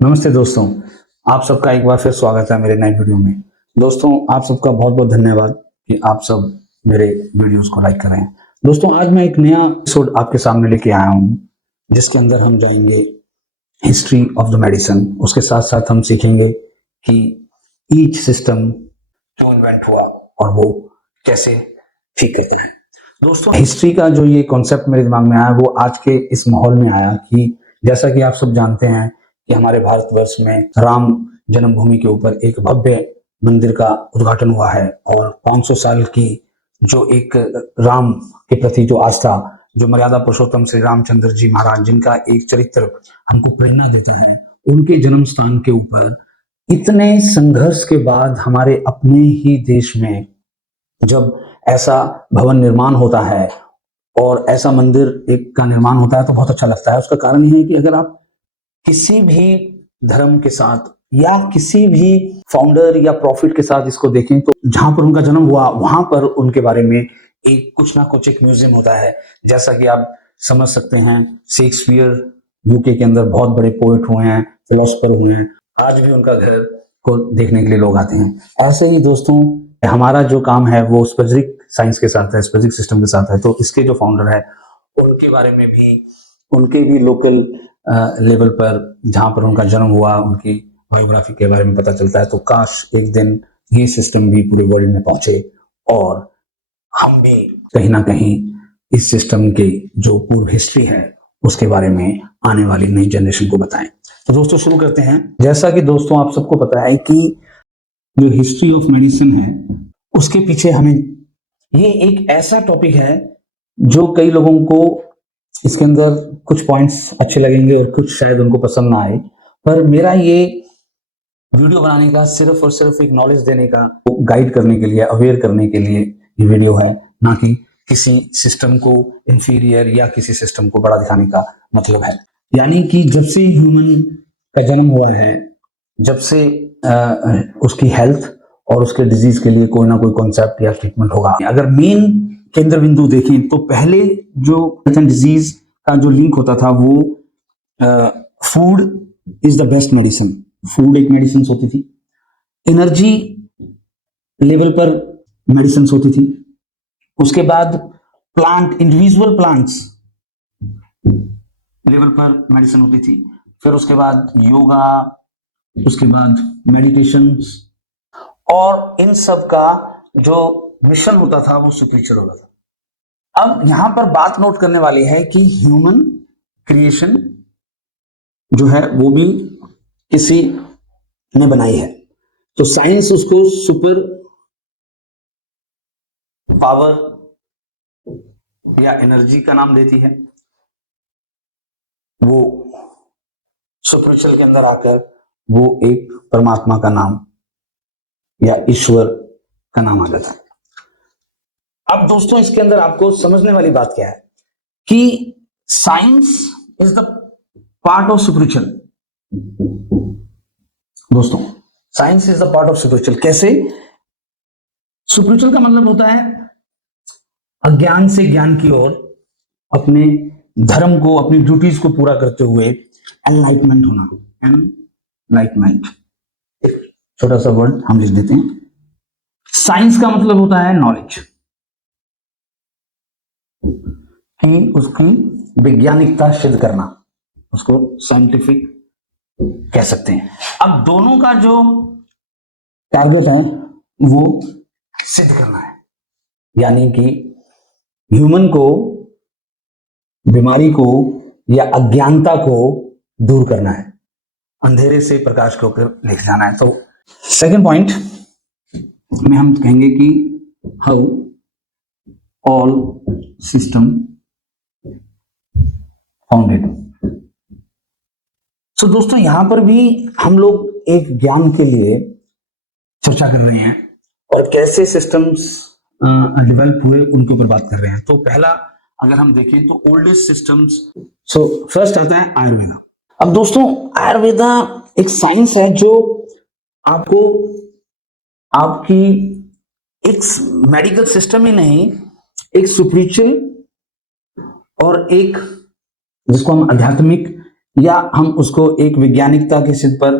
नमस्ते दोस्तों, आप सबका एक बार फिर स्वागत है मेरे नए वीडियो में। दोस्तों, आप सबका बहुत बहुत धन्यवाद कि आप सब मेरे वीडियोस को लाइक कर रहे हैं। दोस्तों, आज मैं एक नया एपिसोड आपके सामने लेके आया हूँ, जिसके अंदर हम जाएंगे हिस्ट्री ऑफ द मेडिसिन। उसके साथ साथ हम सीखेंगे कि ईच सिस्टम क्यों इन्वेंट हुआ और वो कैसे ठीक करते हैं। दोस्तों, हिस्ट्री का जो ये कॉन्सेप्ट मेरे दिमाग में आया वो आज के इस माहौल में आया कि जैसा कि आप सब जानते हैं कि हमारे भारतवर्ष में राम जन्मभूमि के ऊपर एक भव्य मंदिर का उद्घाटन हुआ है और 500 साल की जो एक राम के प्रति जो आस्था, जो मर्यादा पुरुषोत्तम श्री रामचंद्र जी महाराज, जिनका एक चरित्र हमको प्रेरणा देता है, उनके जन्म स्थान के ऊपर इतने संघर्ष के बाद हमारे अपने ही देश में जब ऐसा भवन निर्माण होता है और ऐसा मंदिर एक का निर्माण होता है तो बहुत अच्छा लगता है। उसका कारण यह है कि अगर आप किसी भी धर्म के साथ या किसी भी फाउंडर या प्रॉफिट के साथ इसको देखें तो जहां पर उनका जन्म हुआ वहां पर उनके बारे में एक कुछ ना कुछ एक म्यूजियम होता है। जैसा कि आप समझ सकते हैं, शेक्सपियर यूके के अंदर बहुत बड़े पोएट हुए हैं, फिलोसफर हुए हैं, आज भी उनका घर को देखने के लिए लोग आते हैं। ऐसे ही दोस्तों, हमारा जो काम है वो स्पेसिफिक साइंस के साथ है, स्पेसिफिक सिस्टम के साथ है। तो इसके जो फाउंडर है उनके बारे में भी, उनके भी लोकल लेवल पर जहां पर उनका जन्म हुआ, उनकी बायोग्राफी के बारे में पता चलता है। तो काश एक दिन ये सिस्टम भी पूरे वर्ल्ड में पहुंचे और हम भी कहीं ना कहीं इस सिस्टम के जो पूर्व हिस्ट्री है उसके बारे में आने वाली नई जनरेशन को बताएं। तो दोस्तों, शुरू करते हैं। जैसा कि दोस्तों आप सबको पता है कि जो हिस्ट्री ऑफ मेडिसिन है उसके पीछे हमें ये एक ऐसा टॉपिक है जो कई लोगों को इसके अंदर कुछ पॉइंट्स अच्छे लगेंगे और कुछ शायद उनको पसंद ना आए, पर मेरा ये वीडियो बनाने का सिर्फ और सिर्फ एक नॉलेज देने का, गाइड करने के लिए, अवेयर करने के लिए ये वीडियो है, ना कि किसी सिस्टम को इंफीरियर या किसी सिस्टम को बड़ा दिखाने का मतलब है। यानी कि जब से ह्यूमन का जन्म हुआ है, जब से उसकी हेल्थ और उसके डिजीज के लिए कोई ना कोई कॉन्सेप्ट या ट्रीटमेंट होगा। अगर मेन केंद्र बिंदु देखें तो पहले जो डिजीज का जो लिंक होता था वो food is the best medicine. Food एक मेडिसिन होती थी, एनर्जी लेवल पर मेडिसिन होती थी, उसके बाद प्लांट, इंडिविजुअल प्लांट्स लेवल पर मेडिसिन होती थी, फिर उसके बाद योगा, उसके बाद मेडिटेशन, और इन सब का जो मिशन होता था वो स्पिरिचुअल होता था। अब यहां पर बात नोट करने वाली है कि ह्यूमन क्रिएशन जो है वो भी किसी ने बनाई है। तो साइंस उसको सुपर पावर या एनर्जी का नाम देती है। वो स्पिरिचुअल के अंदर आकर वो एक परमात्मा का नाम या ईश्वर का नाम आ जाता है। अब दोस्तों, इसके अंदर आपको समझने वाली बात क्या है कि science is the part of spiritual. दोस्तों, science is the part of spiritual. कैसे? स्पिरिचुअल का मतलब होता है अज्ञान से ज्ञान की ओर, अपने धर्म को, अपनी ड्यूटीज को पूरा करते हुए एनलाइटमेंट होना। एनलाइटमेंट, छोटा सा वर्ड हम लिख देते हैं। साइंस का मतलब होता है नॉलेज, कि उसकी वैज्ञानिकता सिद्ध करना, उसको साइंटिफिक कह सकते हैं। अब दोनों का जो टारगेट है वो सिद्ध करना है, यानी कि ह्यूमन को बीमारी को या अज्ञानता को दूर करना है, अंधेरे से प्रकाश के ऊपर लेके जाना है। तो सेकंड पॉइंट में हम कहेंगे कि हाउ ऑल सिस्टम फाउंडेड। सो दोस्तों, यहां पर भी हम लोग एक ज्ञान के लिए चर्चा कर रहे हैं और कैसे सिस्टम्स डेवलप हुए उनके ऊपर बात कर रहे हैं। तो पहला अगर हम देखें तो ओल्डेस्ट सिस्टम्स, सो फर्स्ट आता है आयुर्वेदा। अब दोस्तों, आयुर्वेदा एक साइंस है जो आपको आपकी एक मेडिकल सिस्टम ही नहीं, एक स्पिरिचुअल और एक जिसको हम आध्यात्मिक या हम उसको एक वैज्ञानिकता के सिद्ध पर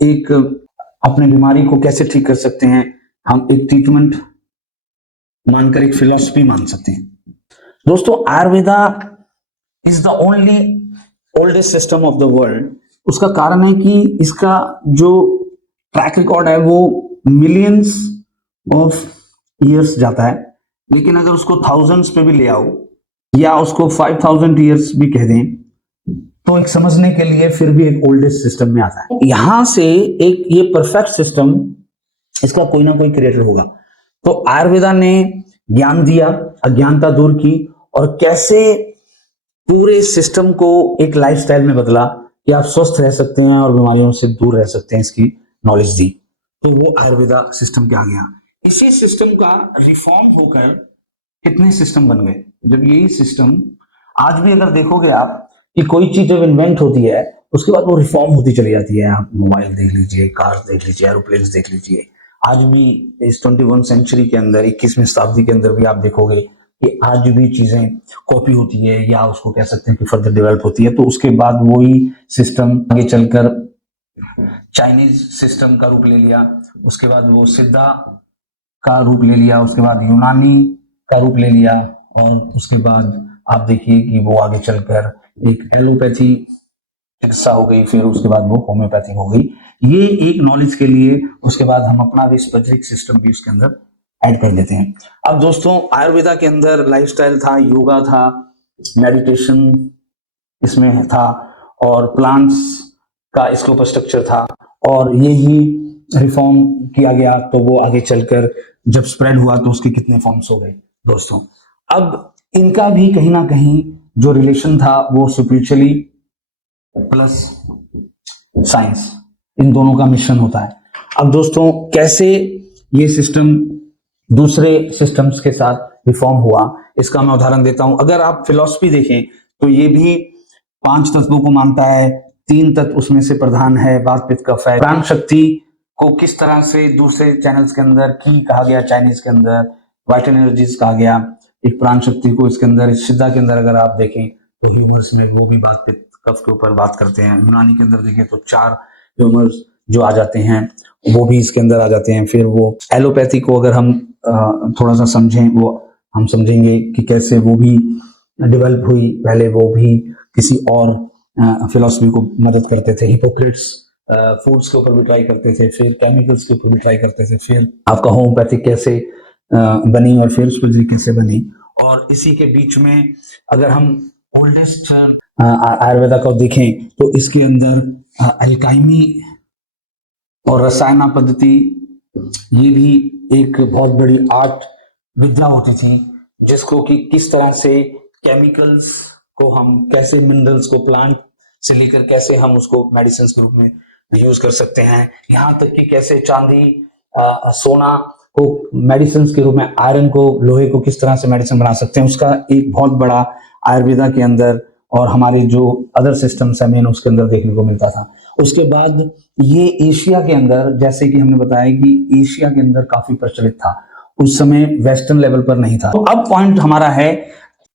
एक अपने बीमारी को कैसे ठीक कर सकते हैं, हम एक ट्रीटमेंट मानकर एक फिलॉसफी मान सकते हैं। दोस्तों, Ayurveda is the only oldest system of the world. उसका कारण है कि इसका जो ट्रैक रिकॉर्ड है वो मिलियंस ऑफ ईयर्स जाता है, लेकिन अगर उसको थाउजेंड्स पे भी ले आओ या उसको 5000 ईयर्स भी कह दें तो एक समझने के लिए फिर भी एक ओल्डेस्ट सिस्टम में आता है। यहां से एक ये परफेक्ट सिस्टम, इसका कोई ना कोई क्रिएटर होगा। तो आयुर्वेदा ने ज्ञान दिया, अज्ञानता दूर की, और कैसे पूरे सिस्टम को एक लाइफस्टाइल में बदला कि आप स्वस्थ रह सकते हैं और बीमारियों से दूर रह सकते हैं, इसकी नॉलेज दी। तो वो आयुर्वेदा सिस्टम के आ गया। इसी सिस्टम का रिफॉर्म होकर कितने सिस्टम बन गए। जब यही सिस्टम आज भी अगर देखोगे आप कि कोई चीज जब इन्वेंट होती है उसके बाद वो रिफॉर्म होती चली जाती है। आप मोबाइल देख लीजिए, कार्स देख लीजिए, एरोप्लेन्स देख लीजिए। आज भी इस 21 सेंचुरी के अंदर, 21वीं शताब्दी के अंदर भी आप देखोगे कि आज भी चीजें कॉपी होती है या उसको कह सकते हैं कि फर्दर डेवलप होती है। तो उसके बाद वही सिस्टम आगे चलकर चाइनीज सिस्टम का रूप ले लिया, उसके बाद वो सिद्धा का रूप ले लिया, उसके बाद यूनानी का रूप ले लिया, और उसके बाद आप देखिए कि वो आगे चलकर एक एलोपैथी चिकित्सा हो गई, फिर उसके बाद वो होम्योपैथी हो गई। ये एक नॉलेज के लिए उसके बाद हम अपना भी स्पेसिफिक सिस्टम भी उसके अंदर ऐड कर देते हैं। अब दोस्तों, आयुर्वेदा के अंदर लाइफस्टाइल था, योगा था, मेडिटेशन इसमें था, और प्लांट्स का स्कोप स्ट्रक्चर था, और ये ही रिफॉर्म किया गया। तो वो आगे चलकर जब स्प्रेड हुआ तो उसके कितने फॉर्म्स हो गए दोस्तों। अब इनका भी कहीं ना कहीं जो रिलेशन था वो स्पिरिचुअली प्लस साइंस, इन दोनों का मिश्रण होता है। अब दोस्तों, कैसे ये सिस्टम दूसरे सिस्टम्स के साथ रिफॉर्म हुआ, इसका मैं उदाहरण देता हूं। अगर आप फिलॉसफी देखें तो ये भी 5 तत्वों को मानता है, 3 तत्व उसमें से प्रधान है, वात पित्त कफ है। प्राण शक्ति को किस तरह से दूसरे चैनल्स के अंदर की कहा गया, चाइनीज के अंदर वाइटल एनर्जीज कहा गया, एक प्राण शक्ति को इसके अंदर, इस सिद्धा के अंदर अगर आप देखें तो ह्यूमर्स में वो भी वात पित्त कफ के ऊपर बात करते हैं। यूनानी के अंदर देखें तो 4 ह्यूमर्स जो आ जाते हैं वो भी इसके अंदर आ जाते हैं। फिर वो एलोपैथी को अगर हम थोड़ा सा समझें, वो हम समझेंगे कि कैसे वो भी डेवलप हुई। पहले वो भी किसी और फिलॉसफी को मदद करते थे। हिपोक्रेट्स फूड्स के ऊपर भी ट्राई करते थे, फिर केमिकल्स के ऊपर भी ट्राई करते थे, फिर आपका होम्योपैथिक कैसे बनी, और फिर स्पिरिचुअल कैसे बनी। और इसी के बीच में अगर हम ओल्डेस्ट आयुर्वेदा को देखें तो इसके अंदर अल्काइमी और रसायन पद्धति, ये भी एक बहुत बड़ी आर्ट विद्या होती थी, जिसको कि किस तरह से केमिकल्स को हम कैसे, मिनरल्स को प्लांट से लेकर कैसे हम उसको मेडिसिन के रूप में यूज कर सकते हैं। यहाँ तक कि कैसे चांदी, सोना को मेडिसिन के रूप में, आयरन को, लोहे को किस तरह से मेडिसिन बना सकते हैं, उसका एक बहुत बड़ा आयुर्वेदा के अंदर और हमारे जो अदर सिस्टम्स है मेन उसके अंदर देखने को मिलता था। उसके बाद ये एशिया के अंदर, जैसे कि हमने बताया कि एशिया के अंदर काफी प्रचलित था, उस समय वेस्टर्न लेवल पर नहीं था। तो अब पॉइंट हमारा है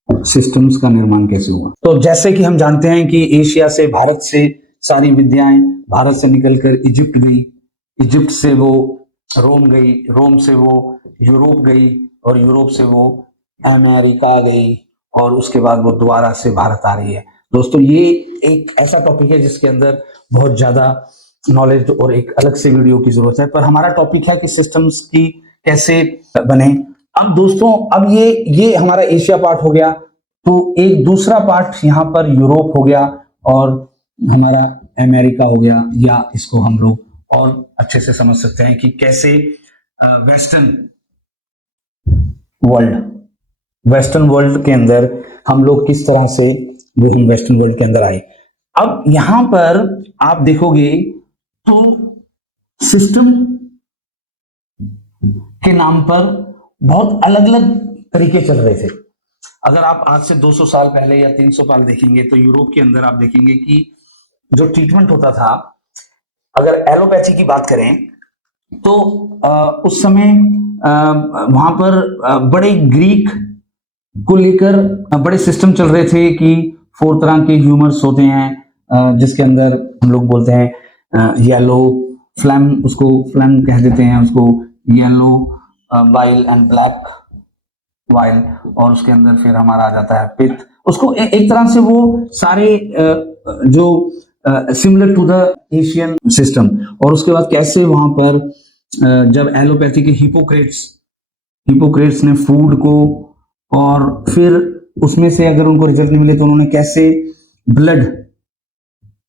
सिस्टम्स का निर्माण कैसे हुआ। तो जैसे कि हम जानते हैं कि एशिया से, भारत से सारी विद्याएं भारत से निकलकर इजिप्ट गई, इजिप्ट से वो रोम गई, रोम से वो यूरोप गई, और यूरोप से वो अमेरिका गई, और उसके बाद वो दोबारा से भारत आ रही है। दोस्तों, ये एक ऐसा टॉपिक है जिसके अंदर बहुत ज्यादा नॉलेज और एक अलग से वीडियो की जरूरत है, पर हमारा टॉपिक है कि सिस्टम्स की कैसे बने। अब दोस्तों, अब ये हमारा एशिया पार्ट हो गया, तो एक दूसरा पार्ट यहाँ पर यूरोप हो गया और हमारा अमेरिका हो गया, या इसको हम लोग और अच्छे से समझ सकते हैं कि कैसे वेस्टर्न वर्ल्ड के अंदर हम लोग किस तरह से वो हम वेस्टर्न वर्ल्ड के अंदर आए। अब यहां पर आप देखोगे तो सिस्टम के नाम पर बहुत अलग अलग तरीके चल रहे थे। अगर आप आज से 200 साल पहले या 300 साल देखेंगे तो यूरोप के अंदर आप देखेंगे कि जो ट्रीटमेंट होता था, अगर एलोपैथी की बात करें तो उस समय वहां पर बड़े ग्रीक को लेकर बड़े सिस्टम चल रहे थे कि 4 तरह के ह्यूमर्स होते हैं, जिसके अंदर हम लोग बोलते हैं येलो फ्लैम, उसको फ्लैम कह देते हैं, उसको yellow while and black while, और उसके अंदर फिर हमारा आ जाता है पित्त। उसको एक तरह से वो सारे जो similar to the Asian system. और उसके बाद कैसे वहां पर जब एलोपैथी के हिपोक्रेट्स ने फूड को, और फिर उसमें से अगर उनको रिजल्ट नहीं मिले तो उन्होंने कैसे ब्लड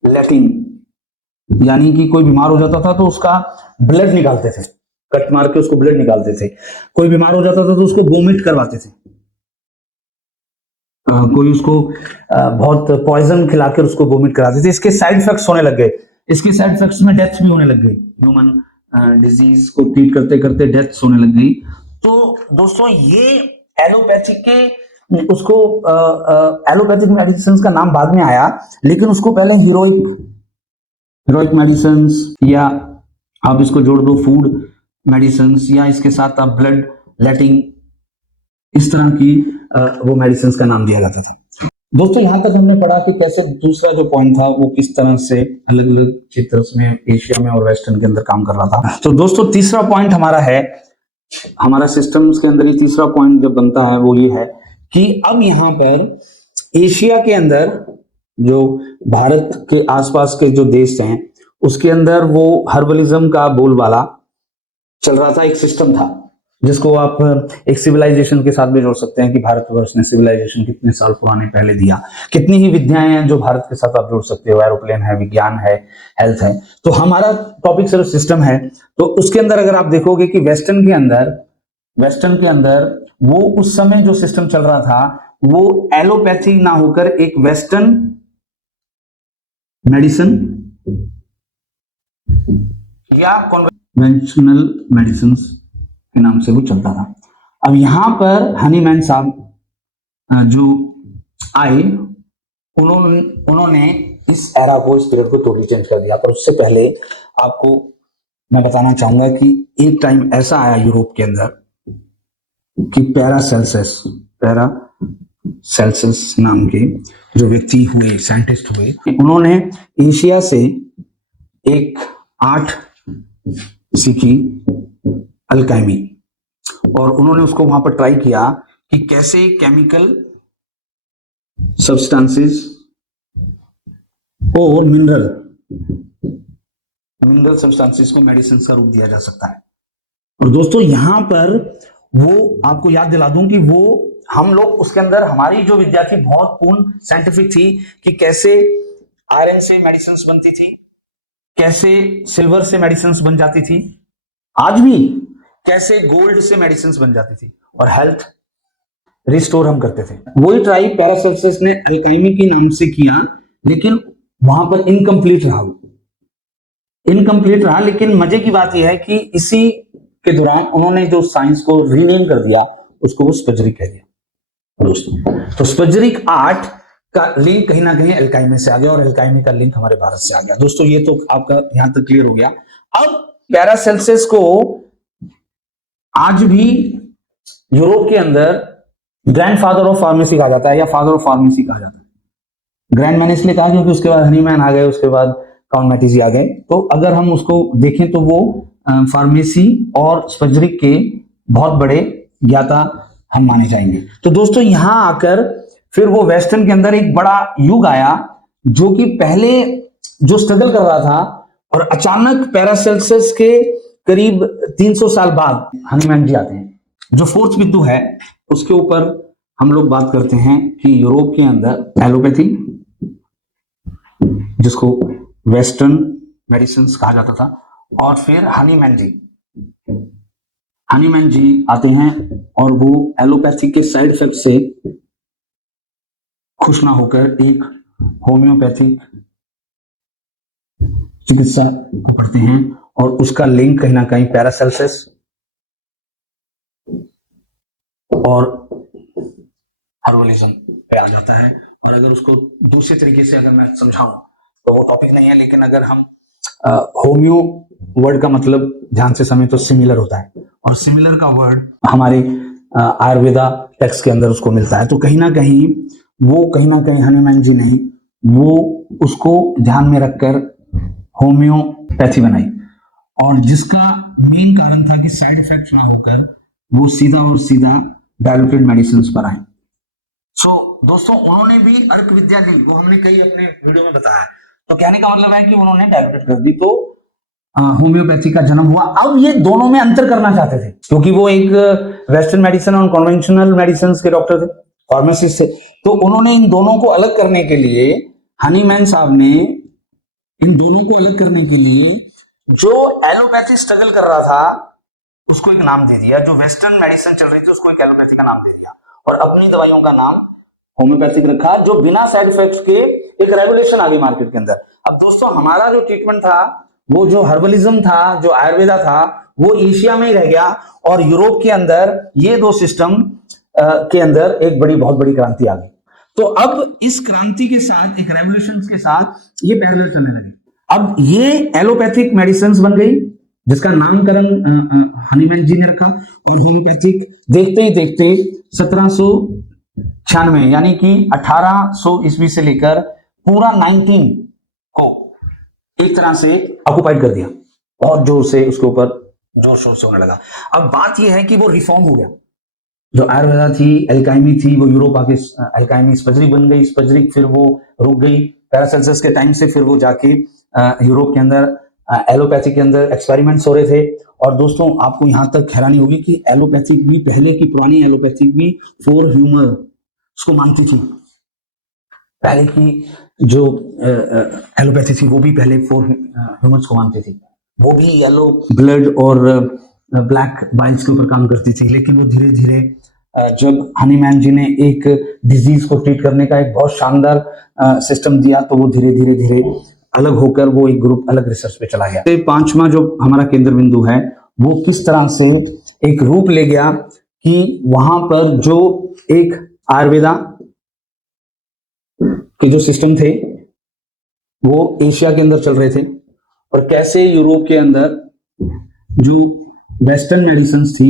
लेटिंग, यानी कि कोई बीमार हो जाता था तो उसका ब्लड निकालते थे, कट मार के उसको ब्लड निकालते थे। कोई बीमार हो जाता था तो उसको वोमिट करवाते थे, कोई उसको बहुत पॉइजन खिलाकर उसको वोमिट कराते थे। इसके साइड इफेक्ट्स होने लग गए, इसके साइड इफेक्ट्स में डेथ्स भी होने लग गई, ह्यूमन डिजीज को ट्रीट करते करते डेथ्स होने लग गई। तो दोस्तों ये एलोपैथी के उसको एलोपैथिक मेडिसिन का नाम बाद में आया, लेकिन उसको पहले हीरोइक मेडिसिन, या आप इसको जोड़ दो फूड मेडिसिन, या इसके साथ आप ब्लड लेटिंग, इस तरह की वो मेडिसिन का नाम दिया जाता था। दोस्तों यहां तक हमने पढ़ा कि कैसे दूसरा जो पॉइंट था वो किस तरह से अलग अलग क्षेत्र में एशिया में और वेस्टर्न के अंदर काम कर रहा था। तो दोस्तों तीसरा पॉइंट हमारा है, हमारा सिस्टम्स के अंदर ये तीसरा पॉइंट जब बनता है वो ये है कि अब यहां पर एशिया के अंदर जो भारत के आसपास के जो देश हैं उसके अंदर वो हर्बलिज्म का बोलबाला चल रहा था, एक सिस्टम था जिसको आप एक सिविलाइजेशन के साथ भी जोड़ सकते हैं कि भारतवर्ष ने सिविलाइजेशन कितने साल पुराने पहले दिया, कितनी ही विद्याएं हैं जो भारत के साथ आप जोड़ सकते हो, एरोप्लेन है, विज्ञान है, हेल्थ है। तो हमारा टॉपिक सिर्फ सिस्टम है। तो उसके अंदर अगर आप देखोगे कि वेस्टर्न के अंदर वो उस समय जो सिस्टम चल रहा था वो एलोपैथी ना होकर एक वेस्टर्न मेडिसिन या कन्वेंशनल मेडिसिन के नाम से वो चलता था। अब यहां पर हनीमैन साहब जो आए, उन्होंने इस एरा को, इस पीरियड को टोटली चेंज कर दिया। पर उससे पहले आपको मैं बताना चाहूंगा कि एक टाइम ऐसा आया यूरोप के अंदर कि पैरासेल्सस नाम के जो व्यक्ति हुए, साइंटिस्ट हुए, उन्होंने एशिया से एक आर्ट सीखी, अल्काइमी, और उन्होंने उसको वहां पर ट्राई किया कि कैसे केमिकल सब्सटेंसेस और मिनरल सब्सटेंसेस को मेडिसिन का रूप दिया जा सकता है। और दोस्तों यहां पर वो आपको याद दिला दूं कि वो हम लोग उसके अंदर हमारी जो विद्या थी बहुत पूर्ण साइंटिफिक थी कि कैसे आयरन से मेडिसिन बनती थी, कैसे सिल्वर से मेडिसिन बन जाती थी, आज भी कैसे गोल्ड से मेडिसिन बन जाती थी, और हेल्थ रिस्टोर हम करते थे। वही ट्राई पैरासेल्सस ने अल्काइमी के नाम से किया, लेकिन वहां पर इनकम्प्लीट रहा। लेकिन मजे की बात यह है कि इसी के दौरान उन्होंने जो साइंस को रीनेम कर दिया, उसको वो स्पजरिक कह दिया दोस्तों। तो स्पजरिक आर्ट का लिंक कहीं ना कहीं अल्काइमी से आ गया, और अल्काइमी का लिंक हमारे भारत से आ गया। दोस्तों ये तो आपका यहां तक क्लियर हो गया। अब पैरासेल्सस को आज भी यूरोप के अंदर ग्रैंडफादर ऑफ फार्मेसी कहा जाता है, या फादर ऑफ फार्मेसी कहा जाता है। ग्रैंड मैंने इसलिए कहा क्योंकि उसके बाद हनीमैन आ गए, उसके बाद काउंट मैटिजी आ गए। तो अगर हम उसको देखें तो वो फार्मेसी और स्पजरिक के बहुत बड़े ज्ञाता हम माने जाएंगे। तो दोस्तों यहां आकर फिर वो वेस्टर्न के अंदर एक बड़ा युग आया, जो कि पहले जो स्ट्रगल कर रहा था, और अचानक पैरासेल्सस के करीब 300 साल बाद हनीमैन जी आते हैं। जो फोर्थ बिंदु है उसके ऊपर हम लोग बात करते हैं कि यूरोप के अंदर एलोपैथी, जिसको वेस्टर्न मेडिसिन कहा जाता था, और फिर हनीमैन जी आते हैं, और वो एलोपैथी के साइड इफेक्ट से खुश ना होकर एक होम्योपैथिक चिकित्सा को पढ़ते हैं, और उसका लिंक कहीं ना कहीं पैरासेल्सस और हर्बलिज्म पे आ जाता है। और अगर उसको दूसरे तरीके से अगर मैं समझाऊं तो वो टॉपिक नहीं है, लेकिन अगर हम होम्यो वर्ड का मतलब ध्यान से समझे तो सिमिलर होता है, और सिमिलर का वर्ड हमारे आयुर्वेदा टेक्स्ट के अंदर उसको मिलता है। तो कहीं ना कहीं हनीमैन जी नहीं, वो उसको ध्यान में रखकर होम्योपैथी बनाई, और जिसका मेन कारण था कि साइड इफेक्ट ना होकर वो सीधा और सीधा डायलूटेड मेडिसिन पर आए। दोस्तों उन्होंने भी अर्क विद्या ली, वो हमने कई अपने वीडियो में बताया। तो कहने का मतलब है कि उन्होंने डायलूटेड कर दी, तो होम्योपैथी का जन्म हुआ। अब ये दोनों में अंतर करना चाहते थे, क्योंकि वो एक वेस्टर्न मेडिसिन और कन्वेंशनल मेडिसिन के डॉक्टर थे, फार्मासिस्ट थे। तो उन्होंने इन दोनों को अलग करने के लिए, हनीमैन साहब ने इन दोनों को अलग करने के लिए जो एलोपैथी स्ट्रगल कर रहा था उसको एक नाम दे दिया, जो वेस्टर्न मेडिसिन चल रही थी उसको एक एलोपैथी का नाम दे दिया, और अपनी दवाइयों का नाम होम्योपैथिक रखा, जो बिना साइड इफेक्ट्स के एक रेगुलेशन आ गई मार्केट के अंदर। अब दोस्तों हमारा जो ट्रीटमेंट था, वो जो हर्बलिज्म था, जो आयुर्वेदा था, वो एशिया में ही रह गया, और यूरोप के अंदर ये दो सिस्टम के अंदर एक बहुत बड़ी क्रांति आ गई। तो अब इस क्रांति के साथ, एक रेवोल्यूशन के साथ ये पैरेलल चलने लगे। अब ये एलोपैथिक मेडिसिन बन गई, जिसका नामकरण हनीमैन जी ने रखा, और होम्योपैथिक देखते ही देखते 1796 यानी कि 1800 ईस्वी से लेकर पूरा 19 को एक तरह से ऑक्युपाइड कर दिया, और जोर से उसके ऊपर जोर शोर से होने लगा। अब बात यह है कि वो रिफॉर्म हो गया। जो आयुर्वेदा थी, एल्काइमी थी, वो यूरोप आके एल्काइमी स्पजरिक बन गई, स्पजरिक फिर वो रुक गई पैरासेल्सस के टाइम से, फिर वो जाके यूरोप के अंदर एलोपैथी के अंदर एक्सपेरिमेंट्स हो रहे थे। और दोस्तों आपको यहां तक हैरानी होगी कि एलोपैथिक भी, पहले की पुरानी एलोपैथिक भी फॉर ह्यूमर उसको मानती थी। पहले की जो एलोपैथी थी वो भी पहले फॉर ह्यूमंस को मानती थी, वो भी येलो ब्लड और ब्लैक बाइल्स के ऊपर काम करती थी। लेकिन वो धीरे धीरे जब हनीमैन जी ने एक डिजीज को ट्रीट करने का एक बहुत शानदार सिस्टम दिया, तो वो धीरे धीरे धीरे अलग होकर वो एक ग्रुप अलग रिसर्च पे चला गया। पांचवा जो हमारा केंद्र बिंदु है, वो किस तरह से एक रूप ले गया कि वहां पर जो एक आयुर्वेदा के जो सिस्टम थे वो एशिया के अंदर चल रहे थे, और कैसे यूरोप के अंदर जो वेस्टर्न मेडिसिन थी,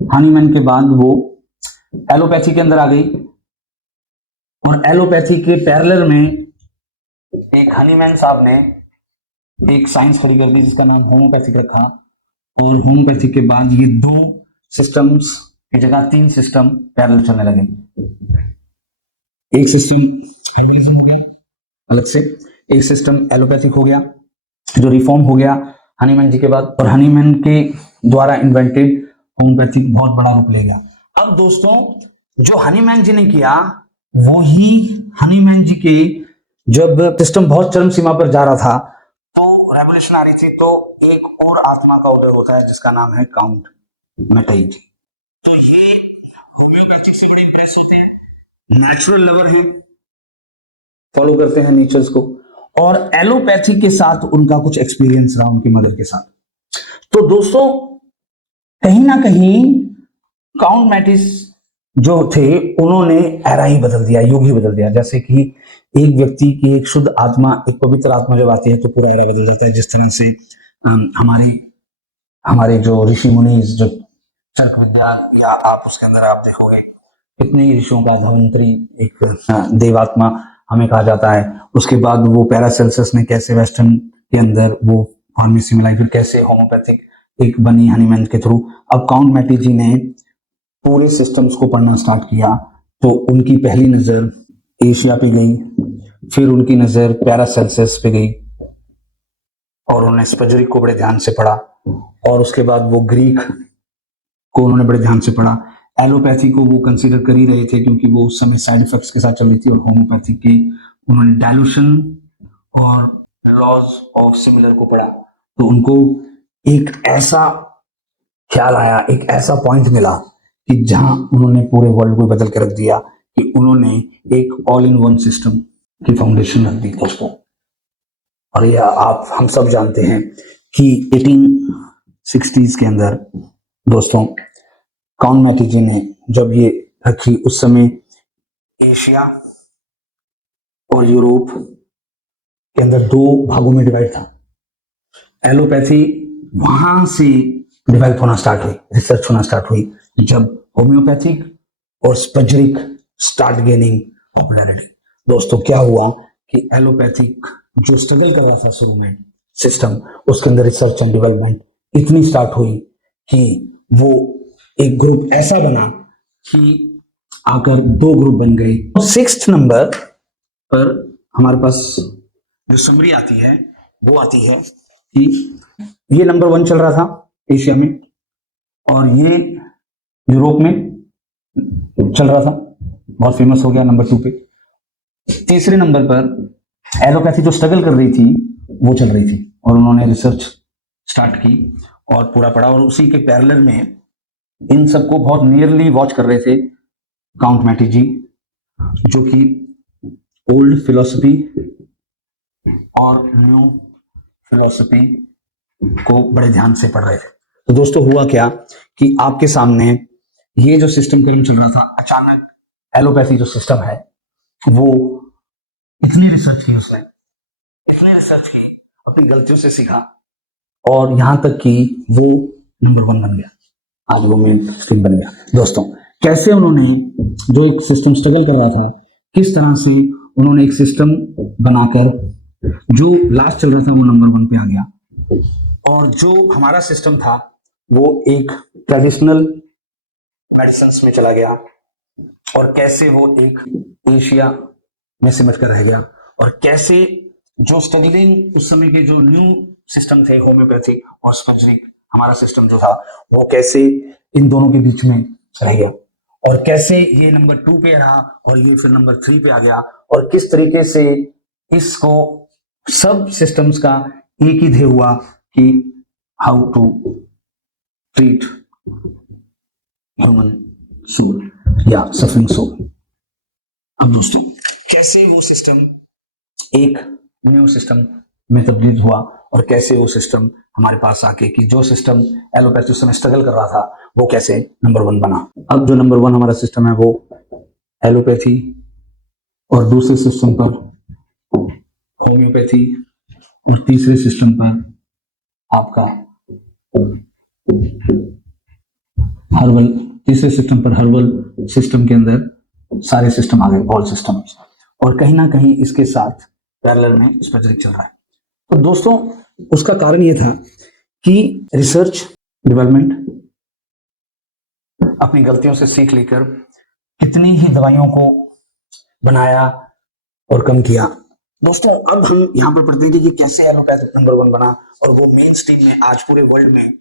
हनीमैन के बाद वो एलोपैथी के अंदर आ गई, और एलोपैथी के पैरेलल में एक हनीमैन साहब ने एक साइंस खड़ी कर दी जिसका नाम होम्योपैथिक रखा। और होम्योपैथिक के बाद ये दो सिस्टम्स की जगह 3 सिस्टम पैरेलल चलने लगे। एक सिस्टम हर्बलिज्म हो गया अलग से, एक सिस्टम एलोपैथिक हो गया जो रिफॉर्म हो गया हनीमैन जी के बाद, और हनीमैन के द्वारा इन्वेंटेड होम्योपैथिक बहुत बड़ा रूप ले गया। अब दोस्तों जो हनीमैन जी ने किया, वो ही हनीमैन जी के जब सिस्टम बहुत चरम सीमा पर जा रहा था, तो रेवोल्यूशन आ रही थी, तो एक और आत्मा का उदय होता है जिसका नाम है काउंट मैटेई जी। तो ये होम्योपैथिक से बड़े इंप्रेस होते हैं, नेचुरल लवर हैं, फॉलो करते हैं नेचर्स को, और एलोपैथी के साथ उनका कुछ एक्सपीरियंस रहा उनकी मदर के साथ। तो दोस्तों कहीं ना कहीं काउंट मैटिस जो थे, उन्होंने एरा ही बदल दिया, युग ही बदल दिया। जैसे कि एक व्यक्ति की एक शुद्ध आत्मा, एक पवित्र आत्मा जब आती है तो पूरा एरा बदल जाता है। जिस तरह से हमारे जो ऋषि मुनि, जो चरक विद्या, या आप उसके अंदर आप देखोगे कितने ऋषियों का धन्वंतरी एक देवात्मा हमें कहा जाता है। उसके बाद वो पैरासेल्सस ने कैसे वेस्टर्न के अंदर वो फार्मेसी मिलाई, फिर कैसे होम्योपैथिक एक बनी हनीमैन के थ्रू। अब काउंट मैटी जी ने पूरे सिस्टम्स को पढ़ना स्टार्ट किया, तो उनकी पहली नजर एशिया पे गई, फिर उनकी नजर पैरासेल्सस पे गई, और उन्होंने स्पजरिक को बड़े ध्यान से पढ़ा, और उसके बाद वो ग्रीक को उन्होंने बड़े ध्यान से पढ़ा। एलोपैथी को वो कंसीडर कर ही रहे थे क्योंकि वो उस समय साइड इफेक्ट्स के साथ चल रही थी, और होम्योपैथी के उन्होंने डायलूशन और लॉज ऑफ सिमिलर को पढ़ा। तो उनको एक ऐसा ख्याल आया, एक ऐसा पॉइंट मिला कि जहां उन्होंने पूरे वर्ल्ड को बदल के रख दिया, कि उन्होंने एक ऑल इन वन सिस्टम की फाउंडेशन रख दी दोस्तों। और यह आप हम सब जानते हैं कि 1860s के अंदर दोस्तों काउंट मैटी जी ने जब ये रखी, उस समय एशिया और यूरोप के अंदर 2 भागों में डिवाइड था। एलोपैथी वहां से डिवेल्प होना स्टार्ट हुई, रिसर्च होना स्टार्ट हुई, जब होम्योपैथिक और स्पजरिक स्टार्ट गेनिंग पॉपुलैरिटी। दोस्तों क्या हुआ कि एलोपैथिक जो स्ट्रगल कर रहा था शुरू में सिस्टम, उसके अंदर रिसर्च एंड डेवलपमेंट इतनी स्टार्ट हुई कि वो एक ग्रुप ऐसा बना कि आकर 2 ग्रुप बन गए। 6th नंबर पर हमारे पास जो समरी आती है वो आती है कि ये नंबर 1 चल रहा था एशिया में, और ये यूरोप में चल रहा था, बहुत फेमस हो गया नंबर 2 पे। तीसरे नंबर पर एलोपैथी जो स्ट्रगल कर रही थी वो चल रही थी, और उन्होंने रिसर्च स्टार्ट की और पूरा पढ़ा, और उसी के पैरेलल में इन सबको बहुत नियरली वॉच कर रहे थे काउंट मैटी जी, जो कि ओल्ड फिलॉसफी और न्यू फिलॉसफी को बड़े ध्यान से पढ़ रहे थे। तो दोस्तों हुआ क्या कि आपके सामने ये जो सिस्टम कर्म चल रहा था, अचानक एलोपैथी जो सिस्टम है वो इतनी रिसर्च की, उसने इतनी रिसर्च की, अपनी गलतियों से सीखा, और यहां तक कि वो नंबर 1 बन गया, आज वो मेन स्ट्रीम बन गया। दोस्तों कैसे उन्होंने जो एक सिस्टम स्ट्रगल कर रहा था, किस तरह से उन्होंने एक सिस्टम बनाकर जो लास्ट चल रहा था वो नंबर 1 पे आ गया, और जो हमारा सिस्टम था वो एक ट्रेडिशनल मेडिसिन में चला गया, और कैसे वो एक एशिया में सिमट कर रह गया, और कैसे जो स्ट्रगलिंग उस समय के जो न्यू सिस्टम थे होम्योपैथिक और सर्जरी, हमारा सिस्टम जो था वो कैसे इन दोनों के बीच में रह गया, और कैसे ये नंबर 2 पे रहा और ये फिर नंबर 3 पे आ गया, और किस तरीके से इसको सब सिस्टम्स का एक ही ध्येय हुआ कि how to treat human soul या सफरिंग सोल। अब दोस्तों कैसे वो सिस्टम एक न्यू सिस्टम में तब्दील हुआ, और कैसे वो सिस्टम हमारे पास आके कि जो सिस्टम एलोपैथी उस समय स्ट्रगल कर रहा था वो कैसे नंबर 1 बना। अब जो नंबर 1 हमारा सिस्टम है वो एलोपैथी, और दूसरे सिस्टम पर होम्योपैथी, और तीसरे सिस्टम पर आपका हर्बल, तीसरे सिस्टम पर हर्बल सिस्टम के अंदर सारे सिस्टम आ गए, ऑल सिस्टम्स, और कहीं ना कहीं इसके साथ पैरेलल में स्पेसिफिक चल रहा है। तो दोस्तों उसका कारण ये था कि रिसर्च डेवलपमेंट अपनी गलतियों से सीख लेकर कितनी ही दवाइयों को बनाया और कम किया। दोस्तों अब हम यहाँ पर पढ़ते हैं कि कैसे एलोपैथिक नंबर 1 बना, और वो मेन स्ट्रीम में आज पूरे वर्ल्ड में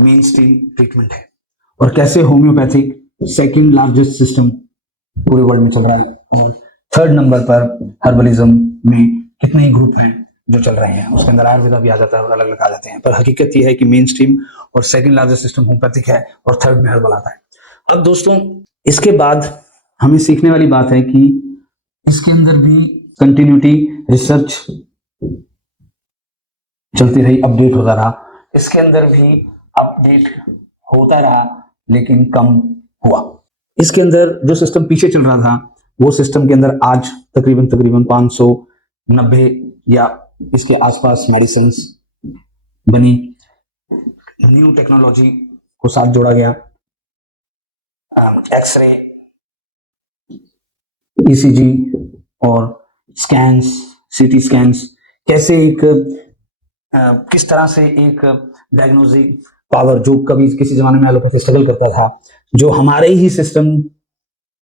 मेन स्ट्रीम ट्रीटमेंट है, और कैसे होम्योपैथिक सेकंड लार्जेस्ट सिस्टम पूरे वर्ल्ड में चल रहा है, और 3rd नंबर पर हर्बलिज्म में कितने ही ग्रुप हैं जो चल रहे हैं, उसके अंदर आयुर्वेदा भी आ जाता है और अलग अलग आ जाते हैं, पर हकीकत यह है कि मेन स्ट्रीम और सेकंड लार्जेस्ट सिस्टम होम्योपैथिक है, और 3rd में हर्बल आता है। अब दोस्तों इसके बाद हमें सीखने वाली बात है कि इसके अंदर भी कंटिन्यूटी रिसर्च चलती रही, अपडेट होता रहा, इसके अंदर भी अपडेट होता रहा, लेकिन कम हुआ। इसके अंदर जो सिस्टम पीछे चल रहा था वो सिस्टम के अंदर आज तकरीबन 590 या इसके आसपास मेडिसिन बनी, न्यू टेक्नोलॉजी को साथ जोड़ा गया, एक्सरे, ईसीजी और स्कैन्स, सीटी स्कैन्स, कैसे एक किस तरह से एक डायग्नोस्टिक पावर जो कभी किसी जमाने में एलोपैथी स्ट्रगल करता था, जो हमारे ही सिस्टम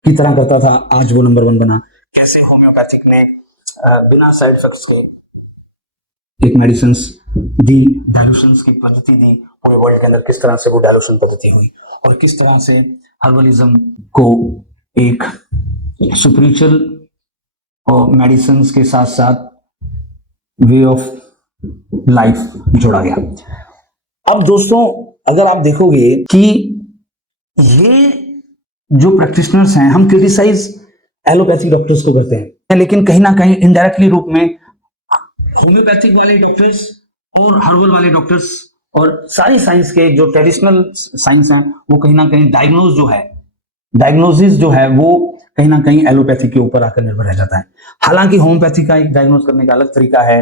की तरह करता था, आज वो नंबर 1 बना। कैसे होम्योपैथिक ने बिना साइड इफेक्ट्स के एक मेडिसिन दी, डायल्यूशंस की पद्धति दी पूरे वर्ल्ड के अंदर, किस तरह से वो डायल्यूशन पद्धति हुई, और किस तरह से हर्बलिज्म को एक स्पिरिचुअल और मेडिसिन के साथ साथ वे ऑफ लाइफ जोड़ा गया। अब दोस्तों अगर आप देखोगे कि ये जो प्रैक्टिशनर्स हैं, हम क्रिटिसाइज एलोपैथिक डॉक्टर्स को करते हैं, लेकिन कहीं ना कहीं इनडायरेक्टली रूप में होम्योपैथिक वाले डॉक्टर्स और हर्बल वाले डॉक्टर्स और सारी साइंस के जो ट्रेडिशनल साइंस हैं वो कहीं ना कहीं डायग्नोसिस जो है वो कहीं ना कहीं एलोपैथी के ऊपर आकर निर्भर रह जाता है। हालांकि होम्योपैथी का एक डायग्नोज करने का अलग तरीका है,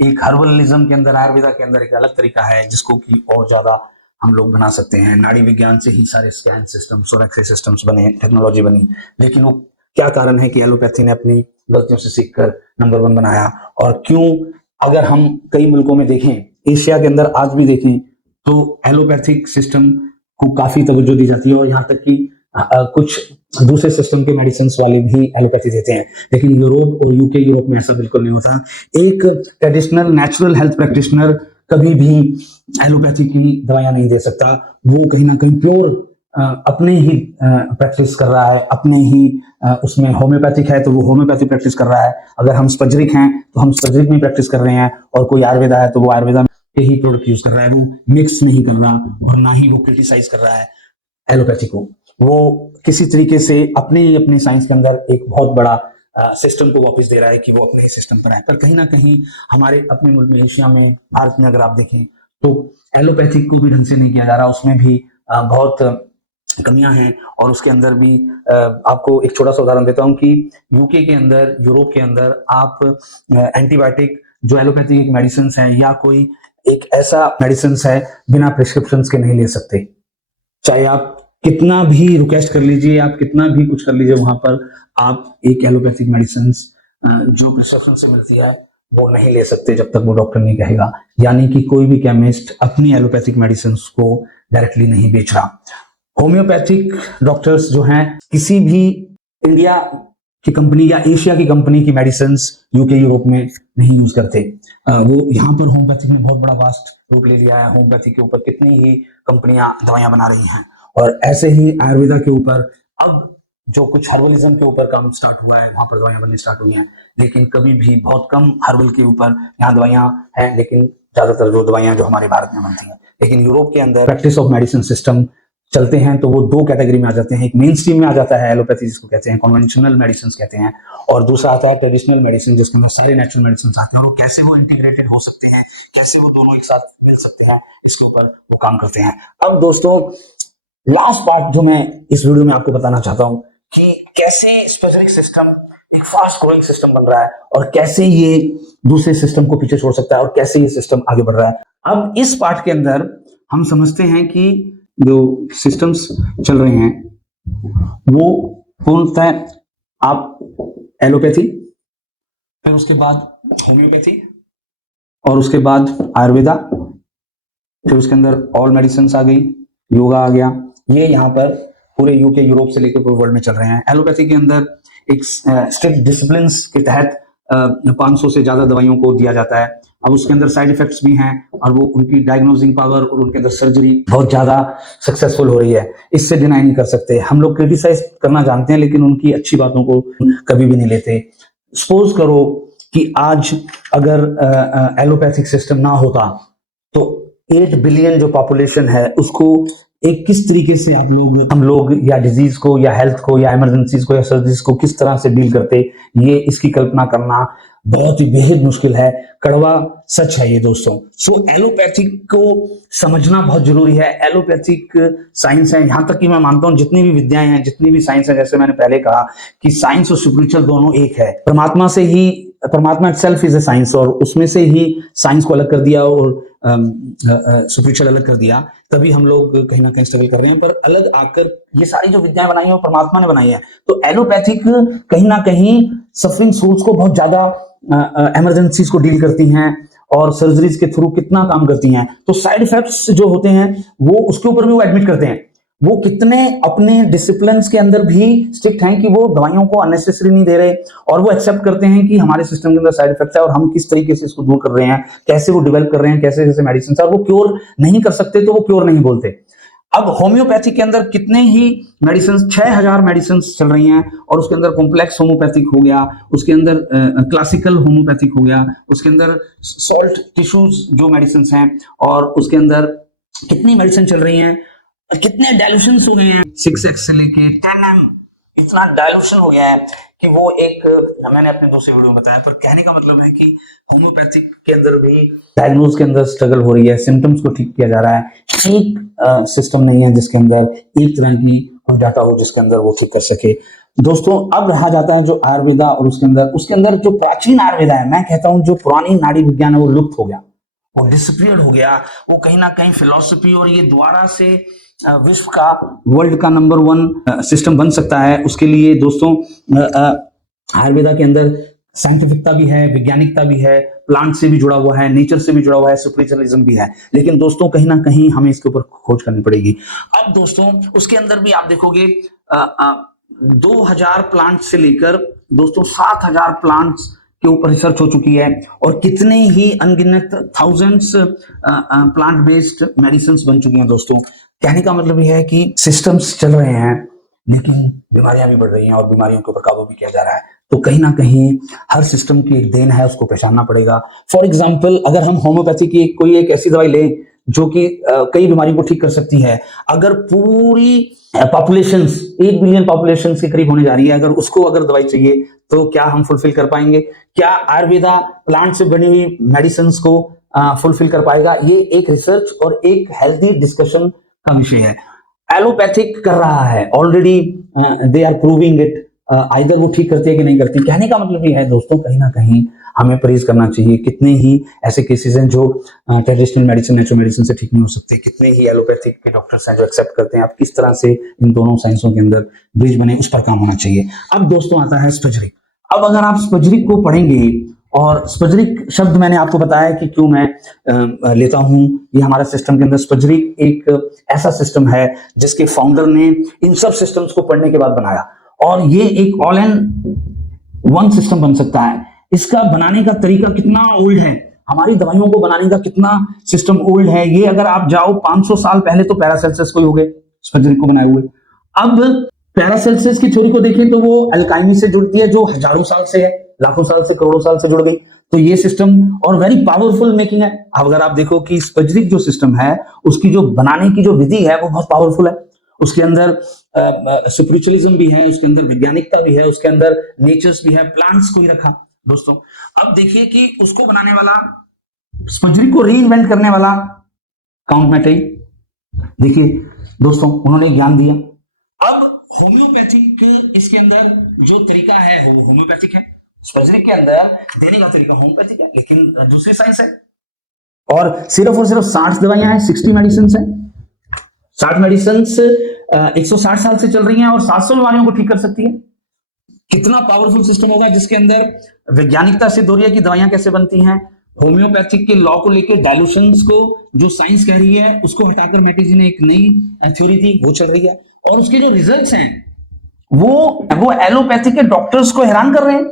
एक हर्बलिज्म के अंदर, आयुर्वेदा के अंदर एक अलग तरीका है जिसको कि और ज्यादा हम लोग बना सकते हैं। नाड़ी विज्ञान से ही सारे स्कैन सिस्टम्स और एक्सरे सिस्टम्स बने, टेक्नोलॉजी बनी, लेकिन वो क्या कारण है कि एलोपैथी ने अपनी गलतियों से सीखकर नंबर 1 बनाया, और क्यों अगर हम कई मुल्कों में देखें, एशिया के अंदर आज भी देखें, तो एलोपैथिक सिस्टम को काफी तवज्जो दी जाती है, और यहाँ तक कि कुछ दूसरे सिस्टम के मेडिसिन वाले भी एलोपैथी देते हैं। लेकिन यूरोप और यूरोप में ऐसा बिल्कुल नहीं होता। एक ट्रेडिशनल नेचुरल हेल्थ प्रैक्टिशनर कभी भी एलोपैथी की दवाइयां नहीं दे सकता। वो कहीं ना कहीं प्योर अपने ही प्रैक्टिस कर रहा है, अपने ही उसमें होम्योपैथिक है तो वो होम्योपैथी प्रैक्टिस कर रहा है, अगर हम स्पजरिक हैं तो हम स्पजरिक में प्रैक्टिस कर रहे हैं, और कोई आयुर्वेदा है तो वो आयुर्वेदा के ही प्रोडक्ट यूज कर रहा है। वो मिक्स नहीं कर रहा, और ना ही वो क्रिटिसाइज कर रहा है एलोपैथी को। वो किसी तरीके से अपने साइंस के अंदर एक बहुत बड़ा सिस्टम को वापस दे रहा है कि वो अपने ही सिस्टम पर है। पर कहीं ना कहीं हमारे अपने मुल्क में, एशिया में, भारत में अगर आप देखें तो एलोपैथिक को भी ढंग से नहीं किया जा रहा, उसमें भी बहुत कमियां हैं। और उसके अंदर भी आपको एक छोटा सा उदाहरण देता हूं कि यूके के अंदर, यूरोप के अंदर आप एंटीबायोटिक जो एलोपैथिक मेडिसिन है, या कोई एक ऐसा मेडिसिन है बिना प्रिस्क्रिप्शन के नहीं ले सकते। चाहे आप कितना भी रिक्वेस्ट कर लीजिए, आप कितना भी कुछ कर लीजिए, वहां पर आप एक एलोपैथिक मेडिसिन जो प्रिस्क्रिप्शन से मिलती है वो नहीं ले सकते जब तक वो डॉक्टर नहीं कहेगा। यानी कि कोई भी केमिस्ट अपनी एलोपैथिक मेडिसिन को डायरेक्टली नहीं बेच रहा। होम्योपैथिक डॉक्टर्स जो हैं, किसी भी इंडिया की कंपनी या एशिया की कंपनी की मेडिसिन यूके यूरोप में नहीं यूज करते। वो यहाँ पर होम्योपैथिक ने बहुत बड़ा वास्ट रूप ले लिया है। होम्योपैथिक के ऊपर कितनी ही कंपनियां दवाइयां बना रही हैं, और ऐसे ही आयुर्वेदा के ऊपर अब जो कुछ हर्बलिज्म के ऊपर काम स्टार्ट हुआ है, वहां पर दवाइयां बननी स्टार्ट हुई हैं। लेकिन कभी भी बहुत कम हर्बल के ऊपर यहाँ दवाइयां हैं, लेकिन ज्यादातर जो दवाइयां जो हमारे भारत में बनती हैं। लेकिन यूरोप के अंदर प्रैक्टिस ऑफ मेडिसिन सिस्टम चलते हैं तो वो दो कैटेगरी में आ जाते हैं। एक मेन स्ट्रीम में आ जाता है एलोपैथी जिसको कहते हैं, कन्वेंशनल मेडिसिन कहते हैं, और दूसरा आता है ट्रेडिशनल मेडिसिन जिसके अंदर सारे नेचुरल मेडिसिन आते हैं। और कैसे वो इंटीग्रेटेड हो सकते हैं, कैसे वो दोनों एक साथ मिल सकते हैं, इसके ऊपर वो काम करते हैं। अब दोस्तों, लास्ट पार्ट जो मैं इस वीडियो में आपको बताना चाहता हूं कि कैसे स्पेसिफिक सिस्टम एक फास्ट ग्रोइंग सिस्टम बन रहा है, और कैसे ये दूसरे सिस्टम को पीछे छोड़ सकता है, और कैसे ये सिस्टम आगे बढ़ रहा है। अब इस पार्ट के अंदर हम समझते हैं कि जो सिस्टम्स चल रहे हैं वो पूर्णतः आप एलोपैथी, फिर उसके बाद होम्योपैथी, और उसके बाद आयुर्वेदा, फिर उसके अंदर ऑल मेडिसिन आ गई, योगा आ गया। ये यहाँ पर पूरे यूके यूरोप से लेकर पूरे वर्ल्ड में चल रहे हैं। एलोपैथी के अंदर एक स्ट्रिक्ट डिसिप्लिन के तहत 500 से ज्यादा दवाइयों को दिया जाता है। अब उसके अंदर साइड इफेक्ट्स भी हैं, और वो उनकी डायग्नोजिंग पावर और उनके अंदर सर्जरी बहुत ज्यादा सक्सेसफुल हो रही है। इससे डिनाई नहीं कर सकते। हम लोग क्रिटिसाइज करना जानते हैं, लेकिन उनकी अच्छी बातों को कभी भी नहीं लेते। सपोज करो कि आज अगर एलोपैथिक सिस्टम ना होता तो 8 बिलियन जो पॉपुलेशन है उसको एक किस तरीके से हम लोग या डिजीज को या हेल्थ को या इमरजेंसीज को या सर्जरीज को किस तरह से डील करते, ये इसकी कल्पना करना बहुत ही बेहद मुश्किल है। कड़वा सच है ये दोस्तों। सो एलोपैथिक को समझना बहुत जरूरी है। एलोपैथिक साइंस है, यहां तक कि मैं मानता हूं जितनी भी विद्याएं हैं, जितनी भी साइंस है, जैसे मैंने पहले कहा कि साइंस और स्पिरिचुअल दोनों एक है। परमात्मा इटसेल्फ इज ए साइंस, और उसमें से ही साइंस को अलग कर दिया और स्पिरिचुअल अलग कर दिया। तभी हम लोग कहीं ना कहीं स्ट्रगल कर रहे हैं। पर अलग आकर ये सारी जो विद्याएं बनाई है वो परमात्मा ने बनाई है। तो एलोपैथिक कहीं ना कहीं सफरिंग सोल्स को बहुत ज्यादा इमरजेंसीज को डील करती हैं, और सर्जरीज के थ्रू कितना काम करती हैं। तो साइड इफेक्ट्स जो होते हैं वो उसके ऊपर भी वो एडमिट करते हैं। वो कितने अपने डिसिप्लिन के अंदर भी स्ट्रिक्ट हैं कि वो दवाइयों को अननेसेसरी नहीं दे रहे, और वो एक्सेप्ट करते हैं कि हमारे सिस्टम के अंदर साइड इफेक्ट है और हम किस तरीके से इसको दूर कर रहे हैं, कैसे वो डेवलप कर रहे हैं, कैसे कैसे मेडिसिन। और वो क्योर नहीं कर सकते तो वो क्योर नहीं बोलते। अब होम्योपैथी के अंदर कितने ही मेडिसिन, 6000 मेडिसिन चल रही हैं, और उसके अंदर कॉम्प्लेक्स होम्योपैथिक हो गया, उसके अंदर क्लासिकल होम्योपैथिक हो गया, उसके अंदर सॉल्ट टिश्यूज जो मेडिसिन हैं, और उसके अंदर कितनी मेडिसिन चल रही हैं, कितने डायल्यूशन हो गए हैं, 6x से लेके 10m, इतना डायल्यूशन हो गया है कि वो एक, मैंने अपने दूसरे वीडियो में बताया। पर कहने का मतलब है कि होम्योपैथिक के अंदर भी डायग्नोज के अंदर स्ट्रगल हो रही है, सिम्टम्स को ठीक किया जा रहा है। एक सिस्टम नहीं है जिसके अंदर एक तरह की कोई डाटा हो जिसके अंदर वो ठीक कर सके। दोस्तों, अब रहा जाता है जो आयुर्वेदा, और उसके अंदर जो प्राचीन आयुर्वेदा है, मैं कहता हूं जो पुरानी नाड़ी विज्ञान है वो लुप्त हो गया, वो डिसअपीयर्ड हो गया। वो कहीं ना कहीं फिलॉसफी और ये दोबारा से विश्व का, वर्ल्ड का नंबर 1 सिस्टम बन सकता है। उसके लिए दोस्तों आयुर्वेदा के अंदर साइंटिफिकता भी है, वैज्ञानिकता भी है, प्लांट से भी जुड़ा हुआ है, नेचर से भी जुड़ा हुआ है, स्पिरिचुअलिज्म भी है। लेकिन दोस्तों कहीं ना कहीं हमें इसके ऊपर खोज करनी पड़ेगी। अब दोस्तों उसके अंदर भी आप देखोगे 2000 प्लांट से लेकर दोस्तों 7000 प्लांट्स के ऊपर रिसर्च हो चुकी है, और कितने ही अनगिनत थाउजेंड्स प्लांट बेस्ड मेडिसिन बन चुकी हैं। दोस्तों कहने का मतलब यह है कि सिस्टम्स चल रहे हैं, लेकिन बीमारियां भी बढ़ रही हैं और बीमारियों के ऊपर काबू भी किया जा रहा है। तो कहीं ना कहीं हर सिस्टम की एक देन है, उसको पहचानना पड़ेगा। फॉर एग्जाम्पल अगर हम होम्योपैथी की कोई एक ऐसी दवाई लें जो कि कई बीमारियों को ठीक कर सकती है, अगर पूरी पॉपुलेशन 1 बिलियन पॉपुलेशन के करीब होने जा रही है, अगर उसको अगर दवाई चाहिए तो क्या हम फुलफिल कर पाएंगे? क्या आयुर्वेदा प्लांट से बनी हुई मेडिसिन को फुलफिल कर पाएगा? ये एक रिसर्च और एक हेल्थी डिस्कशन का विषय है। एलोपैथिक कर रहा है already, they are proving it, either वो ठीक करती है कि नहीं करती। कहने का मतलब ये है दोस्तों कहीं ना कहीं हमें परहेज करना चाहिए। कितने ही ऐसे केसेस हैं जो ट्रेडिशनल मेडिसिन, नेचुरल मेडिसिन से ठीक नहीं हो सकते, कितने ही एलोपैथिक के डॉक्टर्स हैं जो एक्सेप्ट करते हैं। अब किस तरह से इन दोनों साइंसों के अंदर ब्रिज बने, उस पर काम होना चाहिए। अब दोस्तों आता है स्पजरिक। अब अगर आप स्पजरिक को पढ़ेंगे, और स्पजरिक शब्द मैंने आपको बताया कि क्यों मैं लेता हूं, ये हमारा सिस्टम के अंदर स्पजरिक एक ऐसा सिस्टम है जिसके फाउंडर ने इन सब सिस्टम्स को पढ़ने के बाद बनाया, और ये एक ऑल इन वन सिस्टम बन सकता है। इसका बनाने का तरीका कितना ओल्ड है, हमारी दवाइयों को बनाने का कितना सिस्टम ओल्ड है। ये अगर आप जाओ 500 साल पहले तो पैरासेल्सियस को ही हो गए स्पजरिक को बनाए हुए। अब पैरासेल्सियस की थ्योरी को देखें तो वो अल्काइमी से जुड़ती है, जो हजारों साल से है, लाखों साल से, करोड़ों साल से जुड़ गई। तो ये सिस्टम और वेरी पावरफुल मेकिंग है। अब अगर आप देखो कि स्पजरिक जो सिस्टम है उसकी जो बनाने की जो विधि है वो बहुत पावरफुल है। उसके अंदर स्पिरिचुअलिज्म भी है, उसके अंदर वैज्ञानिकता भी है, उसके अंदर नेचर्स भी है, प्लांट्स को ही रखा दोस्तों। अब देखिए कि उसको बनाने वाला, स्पजरिक को रीइन्वेंट करने वाला काउंट मैटे, देखिए दोस्तों उन्होंने ज्ञान दिया। अब होम्योपैथिक इसके अंदर जो तरीका है वो होम्योपैथिक है, स्पजरिक के अंदर देने का तरीका होम्योपैथिक है, लेकिन दूसरी साइंस है। और सिर्फ 60 दवाइयां हैं, 60 मेडिसिन है। 60 मेडिसिन 160 साल से चल रही हैं और 700 बीमारियों को ठीक कर सकती है। कितना पावरफुल सिस्टम होगा जिसके अंदर वैज्ञानिकता सिद्ध हो रही है कि दवाइयां कैसे बनती हैं। होम्योपैथिक के लॉ को लेकर डाइल्यूशंस को जो साइंस कह रही है उसको हटाकर मैकेजी ने एक नई थ्योरी दी, वो चल रही है। और उसके जो रिजल्ट्स हैं वो एलोपैथिक के डॉक्टर्स को हैरान कर रहे हैं।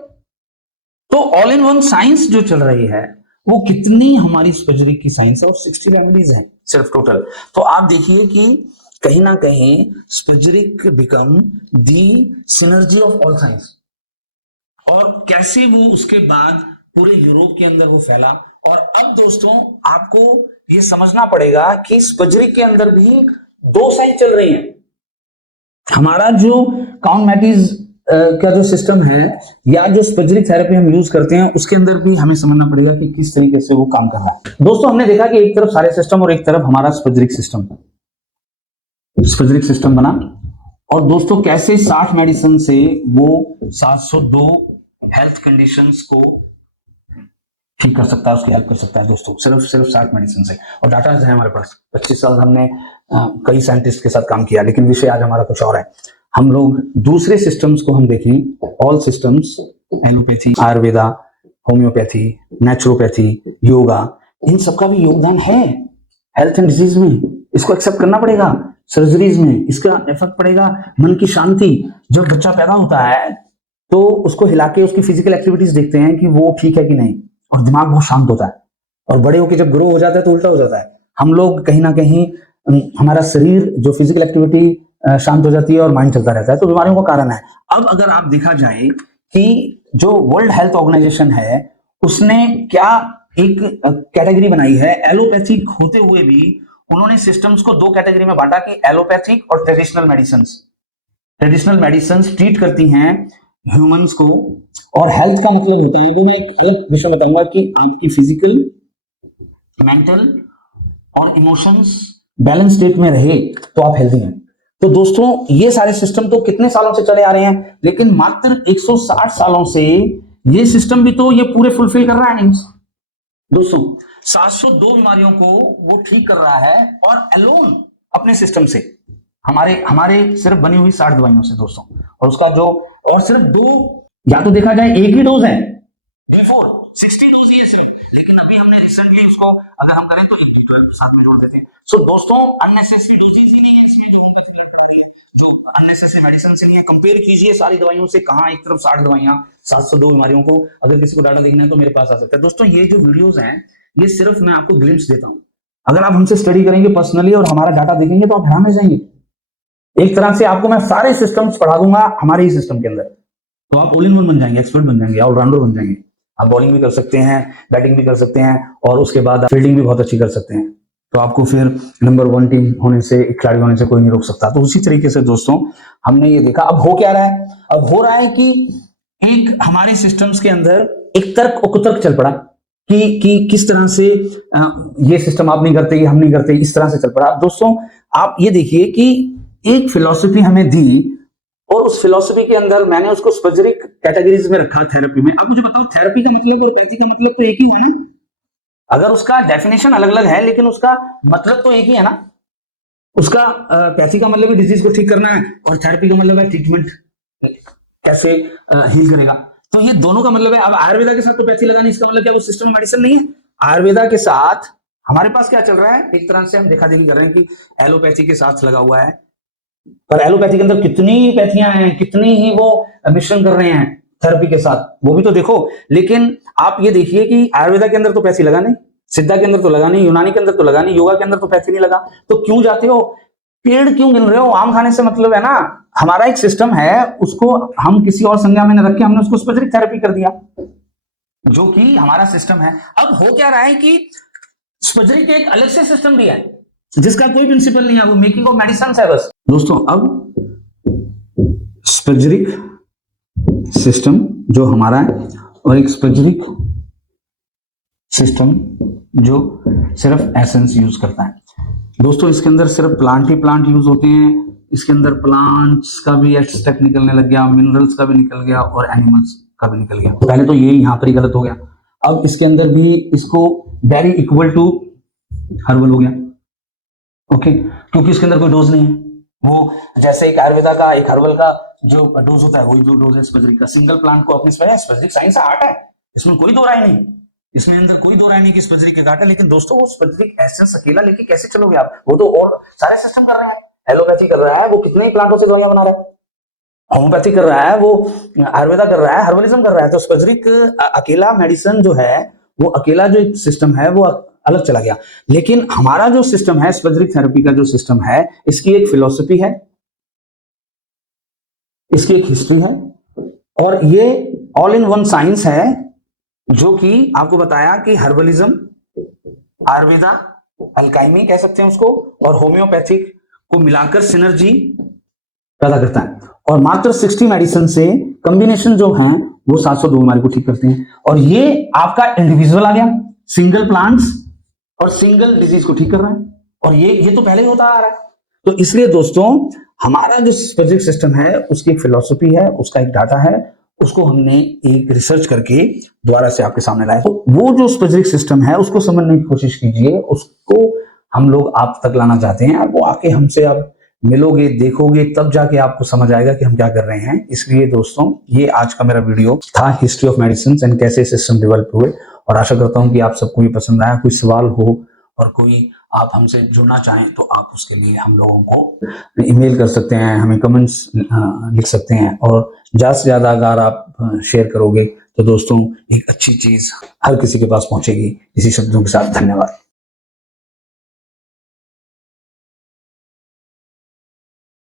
तो ऑल इन वन साइंस जो चल रही है वो कितनी हमारी स्पजरिक की साइंस है, और 60 रेमेडीज हैं सिर्फ टोटल। तो आप देखिए कि कहीं ना कहीं स्पजरिक become the synergy of all science, और कैसे वो उसके बाद पूरे यूरोप के अंदर वो फैला। और अब दोस्तों आपको ये समझना पड़ेगा कि स्पजरिक के अंदर भी 2 साइंस चल रही हैं। हमारा जो काउंट मैटीज का जो सिस्टम है या जो स्पजरिक थेरेपी हम यूज करते हैं उसके अंदर भी हमें समझना पड़ेगा कि किस तरीके से वो काम कर रहा है। दोस्तों हमने देखा कि एक तरफ सारे सिस्टम और एक तरफ हमारा स्पजरिक सिस्टम बना, और दोस्तों कैसे 60 मेडिसिन से वो 702 हेल्थ कंडीशंस को ठीक कर सकता है, उसकी हेल्प कर सकता है दोस्तों, सिर्फ 60 मेडिसिन से। और डाटा है हमारे पास, 25 साल हमने कई साइंटिस्ट के साथ काम किया, लेकिन विषय आज हमारा कुछ और है। हम लोग दूसरे सिस्टम्स को हम देखें, all systems, allopathy, Ayurveda, homeopathy, naturopathy, yoga, इन सबका भी योगदान है हेल्थ एंड डिजीज में। इसको एक्सेप्ट करना पड़ेगा। सर्जरीज में इसका इफेक्ट पड़ेगा। मन की शांति, जब बच्चा पैदा होता है तो उसको हिला के उसकी फिजिकल एक्टिविटीज देखते हैं कि वो ठीक है कि नहीं, और दिमाग बहुत शांत होता है। और बड़े होकर जब ग्रो हो जाता है तो उल्टा हो जाता है। हम लोग कहीं ना कहीं हमारा शरीर जो फिजिकल एक्टिविटी शांत हो जाती है और माइंड चलता रहता है, तो बीमारियों का कारण है। अब अगर आप देखा जाए कि जो वर्ल्ड हेल्थ ऑर्गेनाइजेशन है उसने क्या एक कैटेगरी बनाई है, एलोपैथिक होते हुए भी उन्होंने सिस्टम्स को 2 कैटेगरी में बांटा कि एलोपैथिक और traditional medicines. Traditional medicines treat करती हैं ह्यूमंस को, और हेल्थ का मतलब होता है, वो मैं एक अलग विषय बताऊंगा कि आपकी फिजिकल, मेंटल और इमोशंस बैलेंस स्टेट में रहे तो आप हेल्दी हैं। तो दोस्तों ये सारे सिस्टम तो कितने सालों से चले आ रहे हैं, लेकिन मात्र 160 सालों से ये सिस्टम भी तो ये पूरे फुलफिल कर रहा है दोस्तों। 702 बीमारियों को वो ठीक कर रहा है, और अलोन अपने सिस्टम से, हमारे हमारे सिर्फ बनी हुई 60 दवाइयों से दोस्तों, और उसका जो, और सिर्फ 2, या तो देखा जाए एक ही डोज है, बिफोर 60 डोज ही है सिर्फ, लेकिन अभी हमने रिसेंटली उसको अगर हम करें तो 12 के साथ में जोड़ देते हैं। सो दोस्तों अननेसेसरी डोजेस ही नहीं है इसमें, जो हम एक्सप्लेन कर रही है, जो अननेसेसरी मेडिसिन से नहीं है। कंपेयर कीजिए सारी दवाइयों से, कहां एक तरफ 60 दवाइयां, 702 बीमारियों को, अगर किसी को डाटा देखना है तो मेरे पास आ सकता है। दोस्तों ये जो वीडियोस हैं ये सिर्फ मैं आपको ग्लिम्स देता हूं, अगर आप हमसे स्टडी करेंगे पर्सनली और हमारा डाटा देखेंगे तो आप हैरान हो जाएंगे। एक तरह से आपको मैं सारे सिस्टम्स पढ़ा दूंगा हमारे ही सिस्टम के अंदर, तो आप ऑल इन वन बन जाएंगे, एक्सपर्ट बन जाएंगे, ऑलराउंडर बन जाएंगे। आप बॉलिंग भी कर सकते हैं, बैटिंग भी कर सकते हैं, और उसके बाद फील्डिंग भी बहुत अच्छी कर सकते हैं। तो आपको फिर नंबर 1 टीम होने से, खिलाड़ी होने से कोई नहीं रोक सकता। तो उसी तरीके से दोस्तों हमने ये देखा। अब हो क्या रहा है, अब हो रहा है कि एक हमारे सिस्टम्स के अंदर एक तर्क कुतर्क चल पड़ा कि किस तरह से ये सिस्टम आप नहीं करते, ये हम नहीं करते, इस तरह से चल पड़ा। दोस्तों आप ये देखिए कि एक फिलॉसफी हमें दी, और उस फिलॉसफी के अंदर मैंने उसको स्पेसिफिक कैटेगरीज में रखा थेरेपी में। अब मुझे बताओ थेरेपी का मतलब और पैथी का मतलब तो एक ही है ना, अगर उसका डेफिनेशन अलग अलग है लेकिन उसका मतलब तो एक ही है ना। उसका पैथी का मतलब है डिजीज को ठीक करना है, और थेरेपी का मतलब है ट्रीटमेंट कैसे हील करेगा। तो ये दोनों का मतलब है। अब आयुर्वेदा के साथ तो पैथी लगानी, इसका मतलब क्या वो सिस्टम मेडिसिन नहीं है। आयुर्वेदा के साथ हमारे पास क्या चल रहा है, एक तरह से हम देखा देखी कर रहे हैं कि एलोपैथी के साथ लगा हुआ है, पर एलोपैथी के अंदर कितनी पैथियां हैं, कितनी ही वो मिश्रण कर रहे हैं थेरेपी के साथ, वो भी तो देखो। लेकिन आप ये देखिए कि आयुर्वेदा के अंदर तो पैथी लगा नहीं, सिद्धा के अंदर तो लगा नहीं, यूनानी के अंदर तो लगा नहीं, योगा के अंदर तो पैथी नहीं लगा। तो क्यों जाते हो, पेड़ क्यों गिन रहे हो, आम खाने से मतलब है ना। हमारा एक सिस्टम है, उसको हम किसी और संज्ञा में न रख के हमने उसको स्पेसिफिक थेरेपी कर दिया, जो कि हमारा सिस्टम है। अब हो क्या रहा है कि स्पेसिफिक एक अलग से सिस्टम दिया है जिसका कोई प्रिंसिपल नहीं है, वो मेकिंग ऑफ मेडिसिन है बस। दोस्तों अब स्पेसिफिक सिस्टम जो हमारा है, और एक स्पेसिफिक सिस्टम जो सिर्फ एसेंस यूज करता है। दोस्तों इसके अंदर सिर्फ प्लांट ही प्लांट यूज होते हैं, इसके अंदर प्लांट्स का भी एक्सट्रैक्ट निकलने लग गया, मिनरल्स का भी निकल गया, और एनिमल्स का भी निकल गया। पहले तो ये यहाँ पर ही गलत हो गया, अब इसके अंदर भी इसको वेरी इक्वल टू हर्बल हो गया, ओके, क्योंकि इसके अंदर कोई डोज नहीं है। वो जैसे एक आयुर्वेदा का, एक हर्बल का जो डोज होता है वही जो डोज है स्पेसिफिक का। सिंगल प्लांट को अपनी स्पेसिफिक साइंस आर्ट है, इसमें कोई दो राय नहीं, इसमें अंदर कोई दो राय नहीं कि स्पेसिफिक एक आर्ट है। लेकिन दोस्तों वो स्पेसिफिक एसेंस अकेला लेके कैसे चलोगे आप, वो तो और सारे सिस्टम कर रहे हैं। एलोपैथी कर रहा है, वो कितने ही प्लांटों से दवाइयां बना रहा है, होम्योपैथी कर रहा है, वो आयुर्वेदा कर रहा है, हर्बलिज्म कर रहा है। तो स्पेसिफिक अकेला मेडिसिन जो है, वो अकेला जो सिस्टम है वो अलग चला गया। लेकिन हमारा जो सिस्टम है, स्पेसिफिक थेरेपी का जो सिस्टम है, इसकी एक फिलॉसफी है, इसकी एक हिस्ट्री है, और ये ऑल इन वन साइंस है, जो कि आपको बताया कि हर्बलिज्म, आयुर्वेदा, अल्काइमी कह सकते हैं उसको, और होम्योपैथिक को मिलाकर सिनर्जी पैदा करता है। और मात्र 60 मेडिसिन से कॉम्बिनेशन जो है वो 702 बीमारी को ठीक करते हैं। और ये आपका इंडिविजुअल आ गया, सिंगल प्लांट्स और सिंगल डिजीज को ठीक कर रहा है, और ये तो पहले ही होता आ रहा है। तो इसलिए दोस्तों हमारा जो स्पेसिफिक सिस्टम है, उसकी एक फिलॉसफी है, उसका एक डाटा है, उसको हमने एक रिसर्च करके दोबारा से आपके सामने लाया। तो वो जो स्पेसिफिक सिस्टम है उसको समझने की कोशिश कीजिए, उसको हम लोग आप तक लाना चाहते हैं। वो आके हमसे आप मिलोगे, देखोगे, तब जाके आपको समझ आएगा कि हम क्या कर रहे हैं। इसलिए दोस्तों ये आज का मेरा वीडियो था, हिस्ट्री ऑफ मेडिसिन एंड कैसे सिस्टम डेवलप हुए, और आशा करता हूं कि आप सबको ये पसंद आया। कोई सवाल हो और कोई आप हमसे जुड़ना चाहें तो आप उसके लिए हम लोगों को ईमेल कर सकते हैं, हमें कमेंट्स लिख सकते हैं, और ज़्यादा से ज़्यादा अगर आप शेयर करोगे तो दोस्तों एक अच्छी चीज़ हर किसी के पास पहुंचेगी। इसी शब्दों के साथ धन्यवाद।